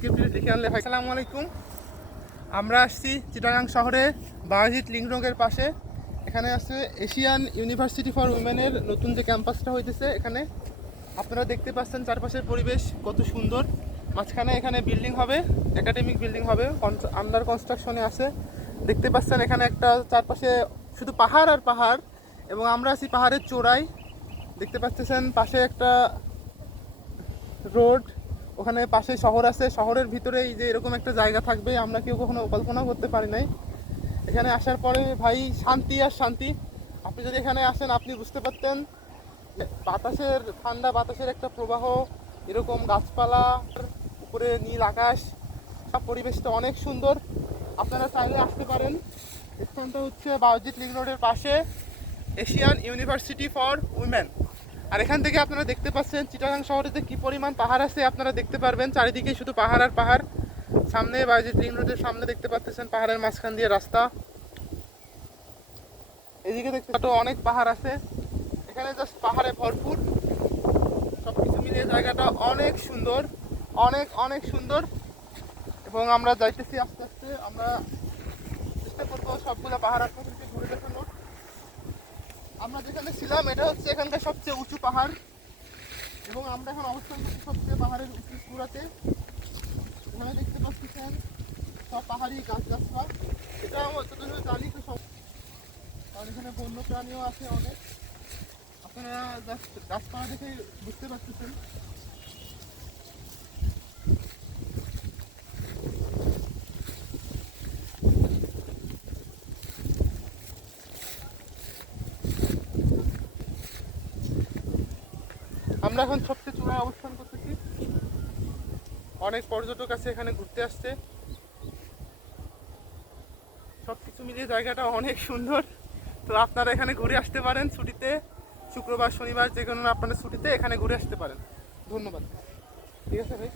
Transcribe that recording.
Script লিখে আনলে হয়। আসসালামু আলাইকুম। আমরা আসছি চিটাগাং শহরে বাওয়াজিদ লিঙ্ক রোডের পাশে। এখানে আছে এশিয়ান ইউনিভার্সিটি ফর উইমেনের নতুন যে ক্যাম্পাসটা হইতেছে। এখানে আপনারা দেখতে পাচ্ছেন চারপাশের পরিবেশ কত সুন্দর। মাঝখানে এখানে বিল্ডিং হবে, একাডেমিক বিল্ডিং হবে, আন্ডার কনস্ট্রাকশনে আছে। দেখতে পাচ্ছেন এখানে একটা চারপাশে শুধু পাহাড় আর পাহাড়, এবং আমরা আছি পাহাড়ের চূড়ায়। দেখতে পাচ্ছেন পাশে একটা রোড, ওখানে পাশে শহর আছে। শহরের ভিতরেই যে এরকম একটা জায়গা থাকবে আমরা কেউ কখনো কল্পনাও করতে পারি নাই। এখানে আসার পরে ভাই শান্তি আর শান্তি। আপনি যদি এখানে আসেন আপনি বুঝতে পারতেন বাতাসের ঠান্ডা বাতাসের একটা প্রবাহ, এরকম গাছপালা, উপরে নীল আকাশ, সব পরিবেশটা অনেক সুন্দর। আপনারা চাইলে আসতে পারেন। স্থানটা হচ্ছে বাওয়াজিদ লিঙ্ক রোডের পাশে এশিয়ান ইউনিভার্সিটি ফর উইমেন। আর এখান থেকে আপনারা দেখতে পাচ্ছেন চিটাগাং শহরেতে কি পরিমাণ পাহাড় আছে আপনারা দেখতে পারবেন। চারিদিকে শুধু পাহাড় আর পাহাড়। সামনে বাওয়াজিদ লিঙ্ক রোডের সামনে দেখতে পাচ্ছেন পাহাড়ের মাঝখান দিয়ে রাস্তা। এদিকে দেখতে অনেক পাহাড় আছে, এখানে জাস্ট পাহাড়ে ভরপুর। সব কিছু মিলিয়ে জায়গাটা অনেক সুন্দর, অনেক অনেক সুন্দর। এবং আমরা যাইতেছি আস্তে আস্তে, আমরা চেষ্টা করবো সবগুলো পাহাড় আপনাদেরকে ঘুরে দেখানোর। আমরা যেখানে ছিলাম এটা হচ্ছে এখানকার সবচেয়ে উঁচু পাহাড়, এবং আমরা এখন অবস্থান করছি সবচেয়ে পাহাড়ের উঁচু চূড়াতে। এখানে দেখতে পাচ্ছেন সব পাহাড়ি গাছগাছরা। এটা আমার যতদূর জানি তো সব, আর এখানে বন্য প্রাণীও আছে অনেক। আপনারা গাছপালা দেখে বুঝতে পারতেছেন। আমরা এখন সবচেয়ে চূড়ায় অবস্থান করতেছি। অনেক পর্যটক আছে এখানে ঘুরতে আসছে। সবকিছু মিলিয়ে জায়গাটা অনেক সুন্দর। তো আপনারা এখানে ঘুরে আসতে পারেন ছুটিতে, শুক্রবার শনিবার যে কোনো আপনাদের ছুটিতে এখানে ঘুরে আসতে পারেন। ধন্যবাদ। ঠিক আছে ভাই।